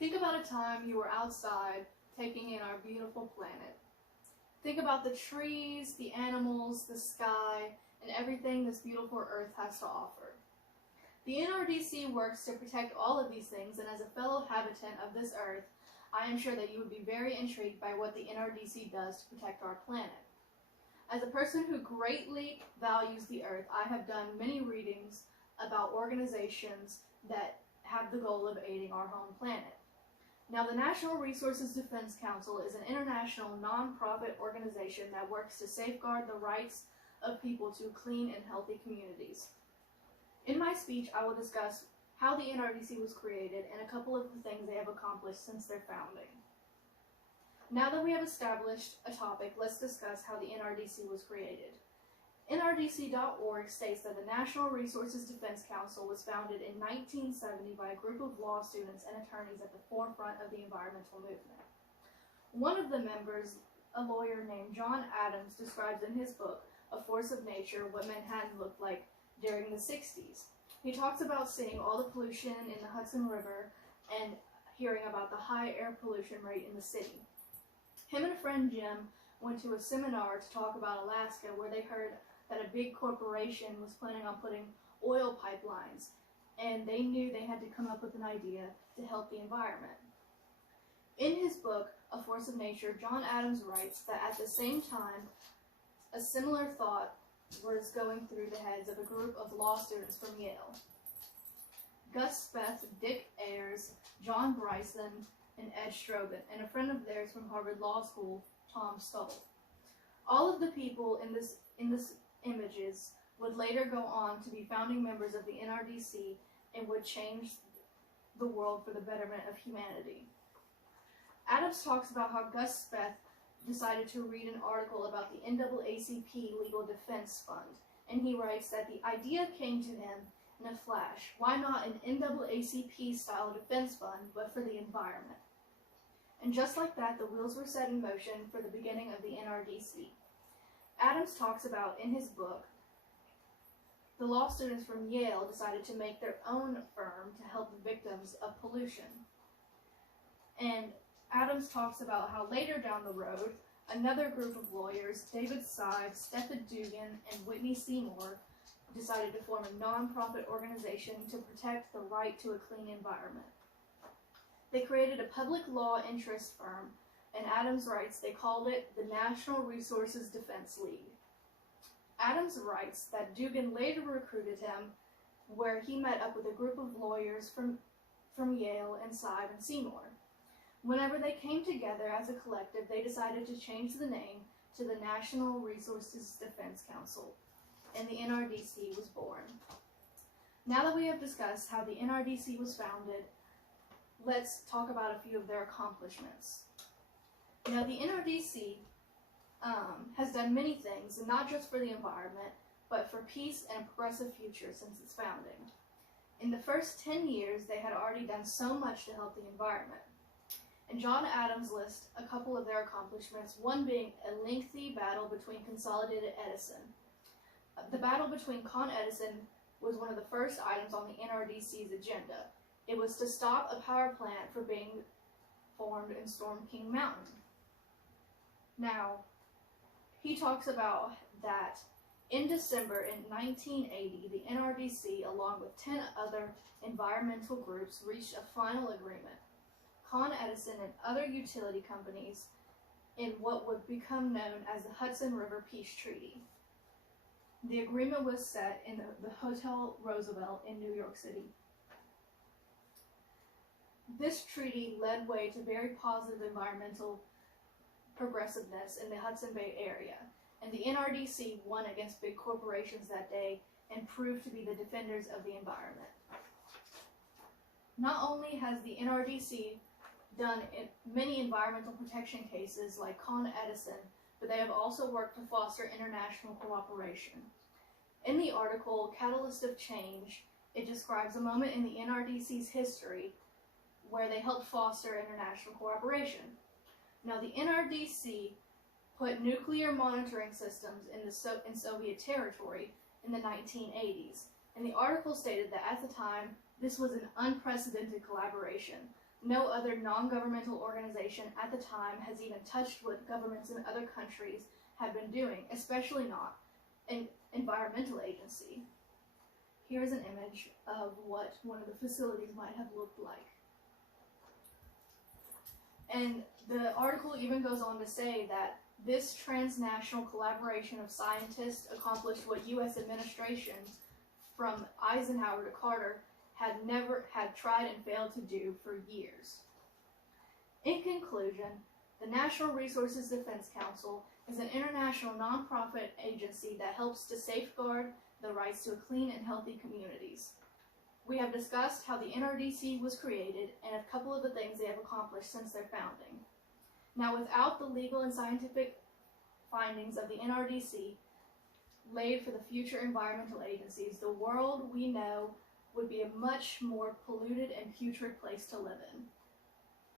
Think about a time you were outside taking in our beautiful planet. Think about the trees, the animals, the sky, and everything this beautiful Earth has to offer. The NRDC works to protect all of these things, and as a fellow habitant of this Earth, I am sure that you would be very intrigued by what the NRDC does to protect our planet. As a person who greatly values the Earth, I have done many readings about organizations that have the goal of aiding our home planet. Now, the National Resources Defense Council is an international non-profit organization that works to safeguard the rights of people to clean and healthy communities. In my speech, I will discuss how the NRDC was created and a couple of the things they have accomplished since their founding. Now that we have established a topic, let's discuss how the NRDC was created. NRDC.org states that the National Resources Defense Council was founded in 1970 by a group of law students and attorneys at the forefront of the environmental movement. One of the members, a lawyer named John Adams, describes in his book, A Force of Nature, what Manhattan looked like during the 60s. He talks about seeing all the pollution in the Hudson River and hearing about the high air pollution rate in the city. Him and a friend Jim went to a seminar to talk about Alaska, where they heard that a big corporation was planning on putting oil pipelines, and they knew they had to come up with an idea to help the environment. In his book, A Force of Nature, John Adams writes that at the same time, a similar thought was going through the heads of a group of law students from Yale. Gus Speth, Dick Ayers, John Bryson, and Ed Strobin, and a friend of theirs from Harvard Law School, Tom Stoll. All of the people in this images would later go on to be founding members of the NRDC and would change the world for the betterment of humanity. Adams talks about how Gus Speth decided to read an article about the NAACP Legal Defense Fund, and he writes that the idea came to him in a flash. Why not an NAACP-style defense fund, but for the environment? And just like that, the wheels were set in motion for the beginning of the NRDC. Adams talks about, in his book, the law students from Yale decided to make their own firm to help the victims of pollution. And Adams talks about how later down the road, another group of lawyers, David Sive, Stephen Dugan, and Whitney Seymour, decided to form a non-profit organization to protect the right to a clean environment. They created a public law interest firm, and Adams writes they called it the National Resources Defense League. Adams writes that Dugan later recruited him, where he met up with a group of lawyers from Yale and Sive and Seymour. Whenever they came together as a collective, they decided to change the name to the National Resources Defense Council, and the NRDC was born. Now that we have discussed how the NRDC was founded, let's talk about a few of their accomplishments. Now, the NRDC has done many things, and not just for the environment, but for peace and a progressive future since its founding. In the first 10 years, they had already done so much to help the environment. And John Adams lists a couple of their accomplishments, one being a lengthy battle between Consolidated Edison. The battle between Con Edison was one of the first items on the NRDC's agenda. It was to stop a power plant from being formed in Storm King Mountain. Now, he talks about that in December in 1980, the NRDC, along with 10 other environmental groups, reached a final agreement. Con Edison and other utility companies in what would become known as the Hudson River Peace Treaty. The agreement was set in the Hotel Roosevelt in New York City. This treaty led way to very positive environmental progressiveness in the Hudson Bay area, and the NRDC won against big corporations that day and proved to be the defenders of the environment. Not only has the NRDC done many environmental protection cases like Con Edison, but they have also worked to foster international cooperation. In the article, Catalyst of Change, it describes a moment in the NRDC's history where they helped foster international cooperation. Now, the NRDC put nuclear monitoring systems in Soviet territory in the 1980s, and the article stated that at the time, this was an unprecedented collaboration. No other non-governmental organization at the time has even touched what governments in other countries have been doing, especially not an environmental agency. Here's an image of what one of the facilities might have looked like. And the article even goes on to say that this transnational collaboration of scientists accomplished what U.S. administrations from Eisenhower to Carter had tried and failed to do for years. In conclusion, the National Resources Defense Council is an international nonprofit agency that helps to safeguard the rights to clean and healthy communities. We have discussed how the NRDC was created and a couple of the things they have accomplished since their founding. Now, without the legal and scientific findings of the NRDC laid for the future environmental agencies, the world we know would be a much more polluted and putrid place to live in.